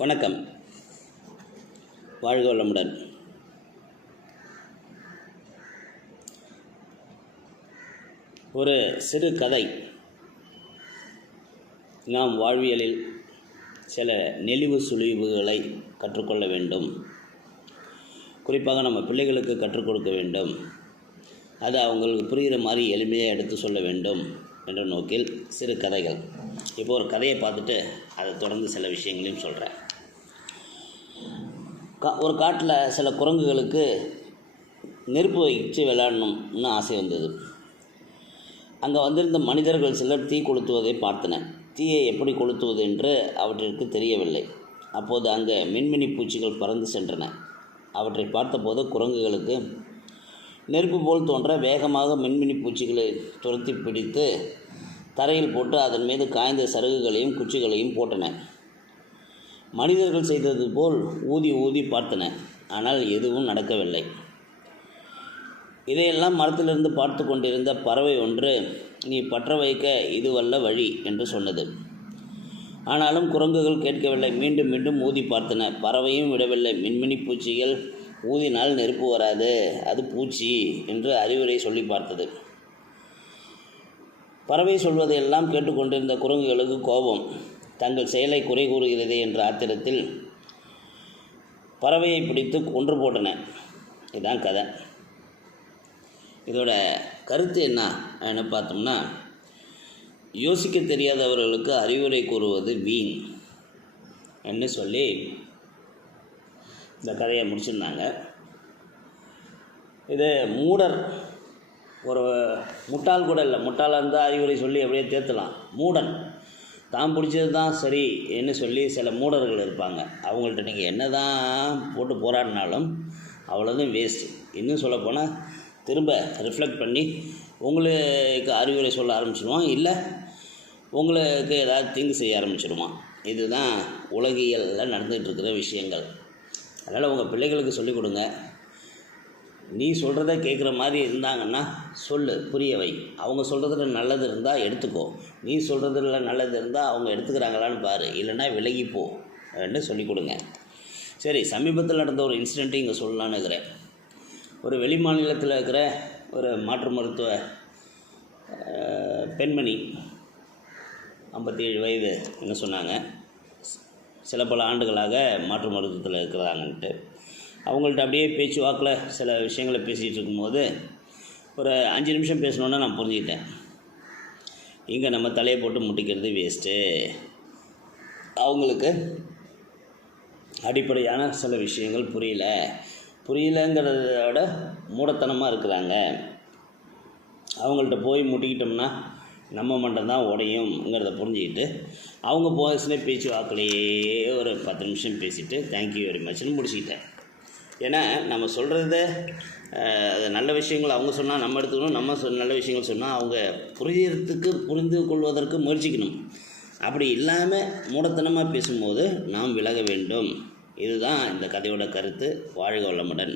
வணக்கம். வாழ்க வளமுடன். ஒரு சிறு கதை. நாம் வாழ்வியலில் சில நெளிவு சுழிவுகளை கற்றுக்கொள்ள வேண்டும். குறிப்பாக நம்ம பிள்ளைகளுக்கு கற்றுக் கொடுக்க வேண்டும். அது அவங்களுக்கு புரிகிற மாதிரி எளிமையாக எடுத்து சொல்ல வேண்டும் என்ற நோக்கில் சிறு கதைகள். இப்போ ஒரு கதையை பார்த்துட்டு அதை தொடர்ந்து சில விஷயங்களையும் சொல்கிறேன் கா ஒரு காட்டில் சில குரங்குகளுக்கு நெருப்பு வச்சு விளையாடணும்னு ஆசை வந்தது. அங்கே வந்திருந்த மனிதர்கள் சிலர் தீ கொளுத்துவதை பார்த்தன தீயை எப்படி கொளுத்துவது என்று அவற்றிற்கு தெரியவில்லை. அப்போது அங்கே மின்மினி பூச்சிகள் பறந்து சென்றன. அவற்றை பார்த்தபோது குரங்குகளுக்கு நெருப்பு போல் தோன்ற வேகமாக மின்மினி பூச்சிகளை துரத்தி பிடித்து தரையில் போட்டு அதன் மீது காய்ந்த சருகுகளையும் குச்சிகளையும் போட்டன. மனிதர்கள் செய்தது போல் ஊதி ஊதி பார்த்தன ஆனால் எதுவும் நடக்கவில்லை. இதையெல்லாம் மரத்திலிருந்து பார்த்து கொண்டிருந்த பறவை ஒன்று நீ பற்ற வைக்க இதுவல்ல வழி என்று சொன்னது. ஆனாலும் குரங்குகள் கேட்கவில்லை. மீண்டும் மீண்டும் ஊதி பார்த்தன. பறவையும் விடவில்லை. மின்மினி பூச்சிகள் ஊதினால் நெருப்பு வராது அது பூச்சி என்று அறிவுரை சொல்லி பார்த்தது. பறவை சொல்வதையெல்லாம் கேட்டுக்கொண்டிருந்த குரங்குகளுக்கு கோபம். தங்கள் செயலை குறை கூறுகிறது என்ற ஆத்திரத்தில் பறவையை பிடித்து கொன்று போட்டன. இதுதான் கதை. இதோட கருத்து என்ன என்ன பார்த்தோம்னா யோசிக்க தெரியாதவர்களுக்கு அறிவுரை கூறுவது வீண் என்று சொல்லி இந்த கதையை முடிச்சிருந்தாங்க. இது மூடர் ஒரு முட்டாள் கூட இல்லை. முட்டாளாக இருந்தால் அறிவுரை சொல்லி அப்படியே தேர்த்தலாம். மூடன். தான் பிடிச்சது தான் சரி என்று சொல்லி சில மூடர்கள் இருப்பாங்க. அவங்கள்ட்ட நீங்கள் என்ன தான் போட்டு போராடினாலும் அவ்வளோதான் வேஸ்ட்டு இன்னும் சொல்லப்போனால் திரும்ப ரிஃப்ளெக்ட் பண்ணி உங்களுக்கு அறிவுரை சொல்ல ஆரம்பிச்சிடுவான் இல்லை உங்களுக்கு ஏதாவது தீங்கு செய்ய ஆரம்பிச்சிடுவான் இதுதான் உலகியலில் நடந்துகிட்டு இருக்கிற விஷயங்கள். அதனால் உங்கள் பிள்ளைகளுக்கு சொல்லிக் கொடுங்க. நீ சொல்கிறத கேட்குற மாதிரி இருந்தாங்கன்னா சொல்லு புரிய வை. அவங்க சொல்கிறதுல நல்லது இருந்தால் எடுத்துக்கோ. நீ சொல்கிறதுல நல்லது இருந்தால் அவங்க எடுத்துக்கிறாங்களான்னு பாரு. இல்லைன்னா விலகிப்போ அப்படின்னு சொல்லிக் கொடுங்க. சரி சமீபத்தில் நடந்த ஒரு இன்சிடெண்ட்டு இங்கே சொல்லலான்னு இருக்கிறேன். ஒரு வெளி மாநிலத்தில் இருக்கிற ஒரு மாற்று மருத்துவ பெண்மணி ஐம்பத்தி ஏழு வயது என்ன சொன்னாங்க? சில பல ஆண்டுகளாக மாற்று மருத்துவத்தில் இருக்கிறாங்கன்ட்டு. அவங்கள்ட்ட அப்படியே பேச்சு வாக்கில் சில விஷயங்களை பேசிகிட்டு இருக்கும்போது ஒரு அஞ்சு நிமிஷம் பேசணுன்னா நான் புரிஞ்சுக்கிட்டேன். இங்கே நம்ம தலையை போட்டு முட்டிக்கிறது வேஸ்ட்டு அவங்களுக்கு அடிப்படையான சில விஷயங்கள் புரியல. புரியலங்கிறத விட மூடத்தனமாக இருக்கிறாங்க. அவங்கள்ட்ட போய் முட்டிக்கிட்டோம்னா நம்ம மட்டும்தான் உடையும்ங்கிறத புரிஞ்சுக்கிட்டு அவங்க போசின பேச்சு வாக்கிலேயே ஒரு பத்து நிமிஷம் பேசிவிட்டு தேங்க்யூ வெரி மச்னு முடிச்சுக்கிட்டேன். ஏன்னா நம்ம சொல்கிறத அது நல்ல விஷயங்கள் அவங்க சொன்னால் நம்ம எடுத்துக்கணும் நம்ம சொ நல்ல விஷயங்கள் சொன்னால் அவங்க புரியறதுக்கு புரிந்து கொள்வதற்கு முயற்சிக்கணும். அப்படி இல்லாமல் மூடத்தனமாக பேசும்போது நாம் விலக வேண்டும். இதுதான் இந்த கதையோட கருத்து. வாழ்க வளமுடன்.